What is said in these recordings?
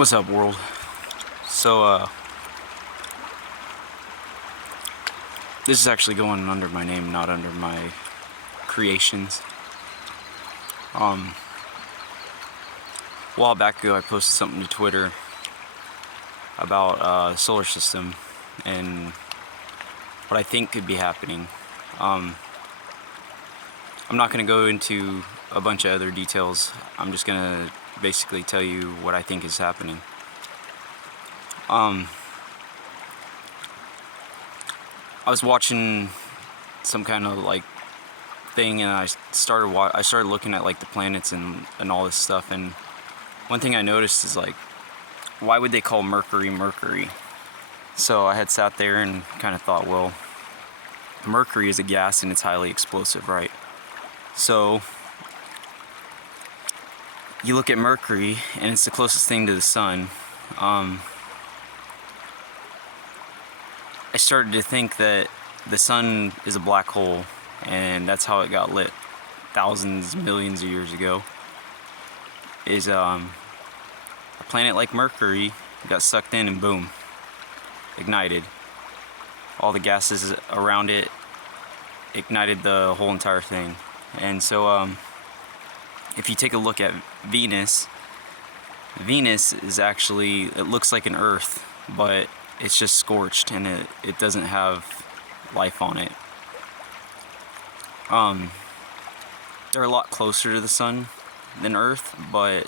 What's up, world? So, this is actually going under my name, not under my creations. A while back ago, I posted something to Twitter about the solar system and what I think could be happening. I'm not going to go into a bunch of other details. I'm just going to basically tell you what I think is happening. I was watching some kind of like thing, and I started looking at like the planets and all this stuff. And one thing I noticed is like, why would they call Mercury Mercury? So I had sat there and kind of thought, well, Mercury is a gas and it's highly explosive, right? So you look at Mercury, and it's the closest thing to the sun. I started to think that the sun is a black hole, and that's how it got lit thousands, millions of years ago. Is a planet like Mercury got sucked in and boom, ignited. All the gases around it ignited the whole entire thing. And so if you take a look at Venus is actually, it looks like an Earth, but it's just scorched, and it doesn't have life on it. They're a lot closer to the sun than Earth, but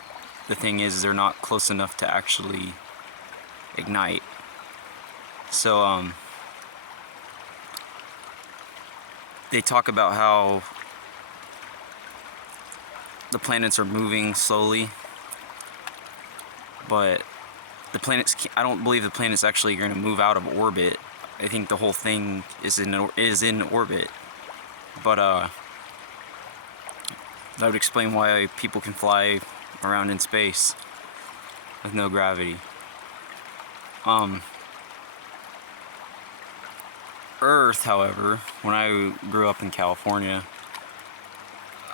the thing is, they're not close enough to actually ignite. So they talk about how the planets are moving slowly, but the planets, I don't believe the planet's actually going to move out of orbit. I think the whole thing is in orbit. But that would explain why people can fly around in space with no gravity. Earth, however, when I grew up in California,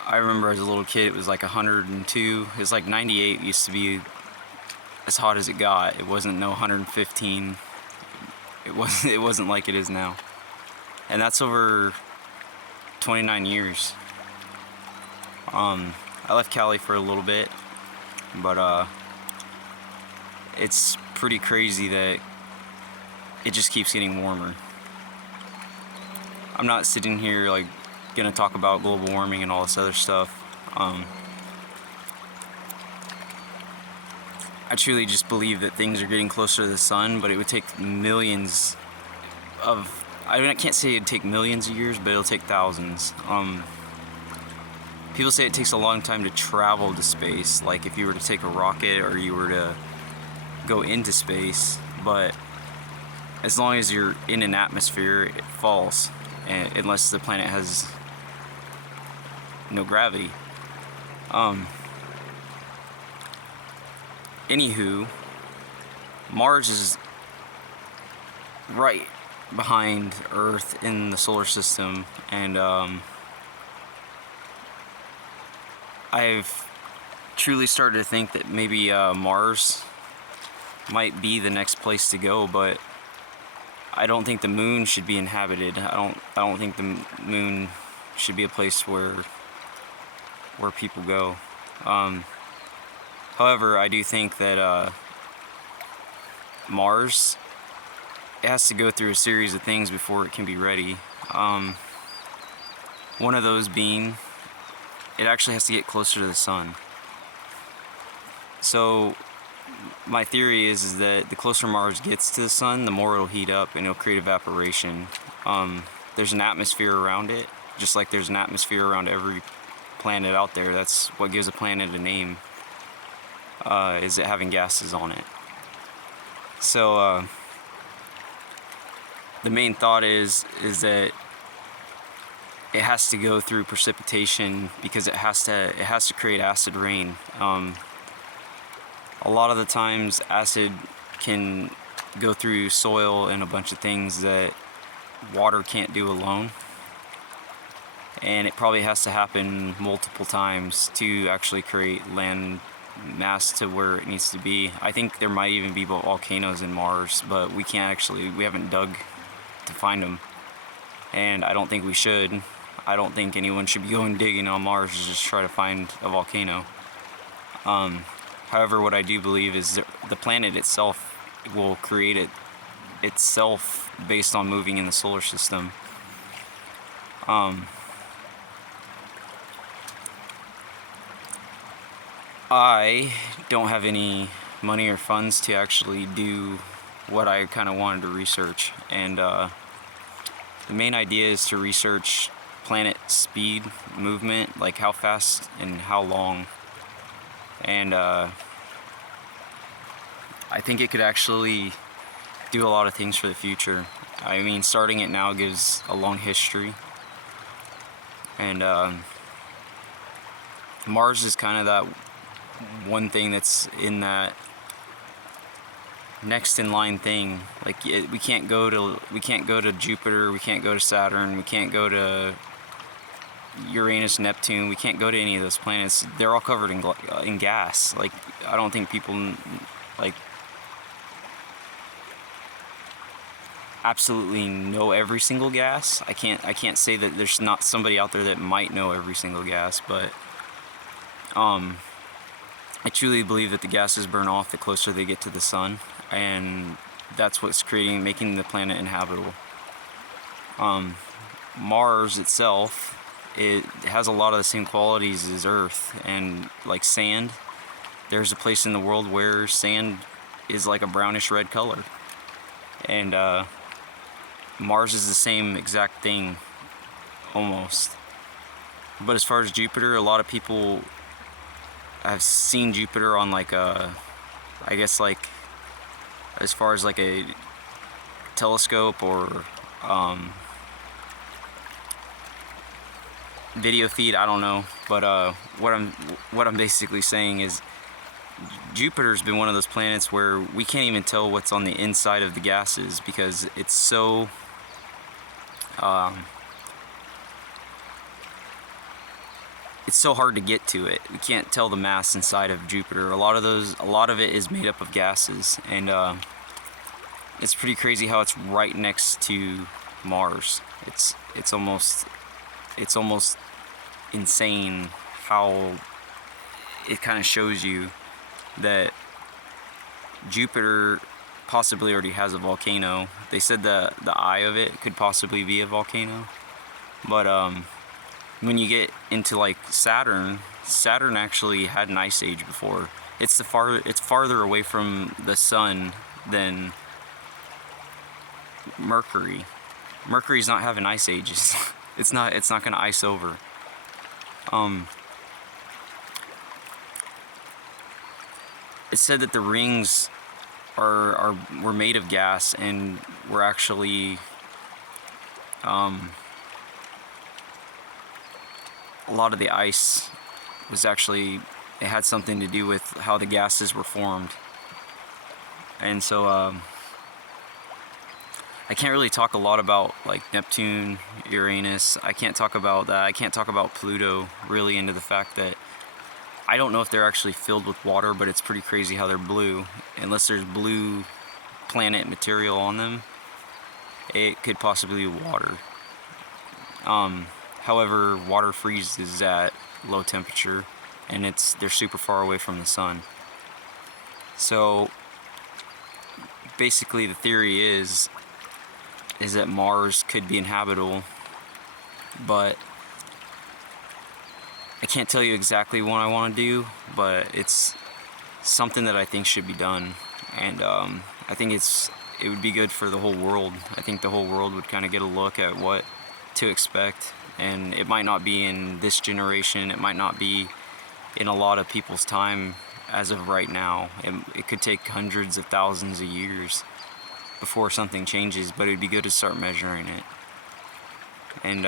I remember as a little kid it was like 102. It was like 98 used to be as hot as it got. It wasn't no 115. It wasn't like it is now. And that's over 29 years. I left Cali for a little bit, but it's pretty crazy that it just keeps getting warmer. I'm not sitting here like gonna talk about global warming and all this other stuff. I truly just believe that things are getting closer to the sun, but it would take millions of, I mean, I can't say it'd take millions of years, but it'll take thousands. People say it takes a long time to travel to space, like if you were to take a rocket or you were to go into space, but as long as you're in an atmosphere, it falls, unless the planet has no gravity. Anywho, Mars is right behind Earth in the solar system, and I've truly started to think that maybe Mars might be the next place to go, but I don't think the moon should be inhabited. I don't think the moon should be a place where people go. However, I do think that Mars, it has to go through a series of things before it can be ready. One of those being, it actually has to get closer to the sun. So my theory is that the closer Mars gets to the sun, the more it'll heat up and it'll create evaporation. There's an atmosphere around it, just like there's an atmosphere around every planet out there. That's what gives a planet a name. Is it having gases on it. So the main thought is that it has to go through precipitation, because it has to create acid rain. A lot of the times acid can go through soil and a bunch of things that water can't do alone, and it probably has to happen multiple times to actually create land mass to where it needs to be. I think there might even be volcanoes in Mars, but we haven't dug to find them. And I don't think we should. I don't think anyone should be going digging on Mars to just try to find a volcano. However, what I do believe is that the planet itself will create itself based on moving in the solar system. I don't have any money or funds to actually do what I kind of wanted to research, and the main idea is to research planet speed, movement, like how fast and how long. And I think it could actually do a lot of things for the future. I mean, starting it now gives a long history, and Mars is kind of that one thing that's in that next in line thing. Like we can't go to Jupiter, we can't go to Saturn, we can't go to Uranus, Neptune, we can't go to any of those planets. They're all covered in gas. Like, I don't think people like absolutely know every single gas. I can't say that there's not somebody out there that might know every single gas, but I truly believe that the gases burn off the closer they get to the sun, and that's what's making the planet inhabitable. Mars itself, it has a lot of the same qualities as Earth, and like sand, there's a place in the world where sand is like a brownish red color, and Mars is the same exact thing, almost. But as far as Jupiter, a lot of people have seen Jupiter on like a, I guess like, as far as like a telescope or video feed, I don't know. But what I'm basically saying is Jupiter's been one of those planets where we can't even tell what's on the inside of the gases, because it's so hard to get to it. We can't tell the mass inside of Jupiter. A lot of it is made up of gases, and it's pretty crazy how it's right next to Mars. It's almost insane how it kind of shows you that Jupiter possibly already has a volcano. They said the eye of it could possibly be a volcano, but when you get into like Saturn actually had an ice age before. It's farther away from the sun than Mercury. Mercury's not having ice ages. It's not going to ice over. It said that the rings were made of gas and were actually a lot of the ice was actually, it had something to do with how the gases were formed. And so I can't really talk a lot about like Neptune, Uranus. I can't talk about that. I can't talk about Pluto really, into the fact that I don't know if they're actually filled with water, but it's pretty crazy how they're blue. Unless there's blue planet material on them, it could possibly be water. However, water freezes at low temperature, and they're super far away from the sun. So basically the theory is that Mars could be inhabitable, but I can't tell you exactly what I want to do, but it's something that I think should be done. And I think it would be good for the whole world. I think the whole world would kind of get a look at what to expect, and it might not be in this generation, it might not be in a lot of people's time as of right now. It could take hundreds of thousands of years before something changes, but it'd be good to start measuring it. And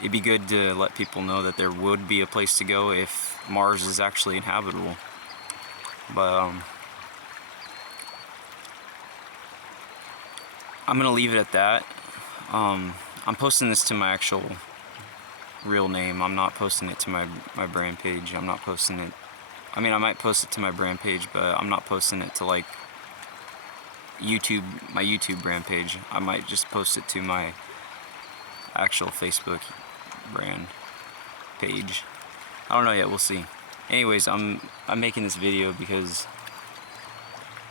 it'd be good to let people know that there would be a place to go if Mars is actually inhabitable. But I'm gonna leave it at that. I'm posting this to my actual real name. I'm not posting it to my brand page. I'm not posting it I mean, I might post it to my brand page, but I'm not posting it to like YouTube, my YouTube brand page. I might just post it to my actual Facebook brand page. I don't know yet, we'll see. Anyways, I'm making this video because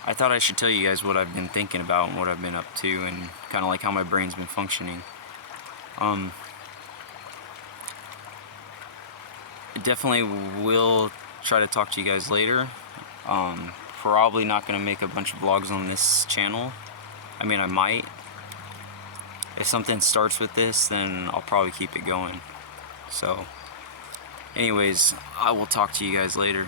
I thought I should tell you guys what I've been thinking about and what I've been up to, and kind of like how my brain's been functioning. I definitely will try to talk to you guys later. Probably not going to make a bunch of vlogs on this channel. I mean, I might. If something starts with this, then I'll probably keep it going. So, anyways, I will talk to you guys later.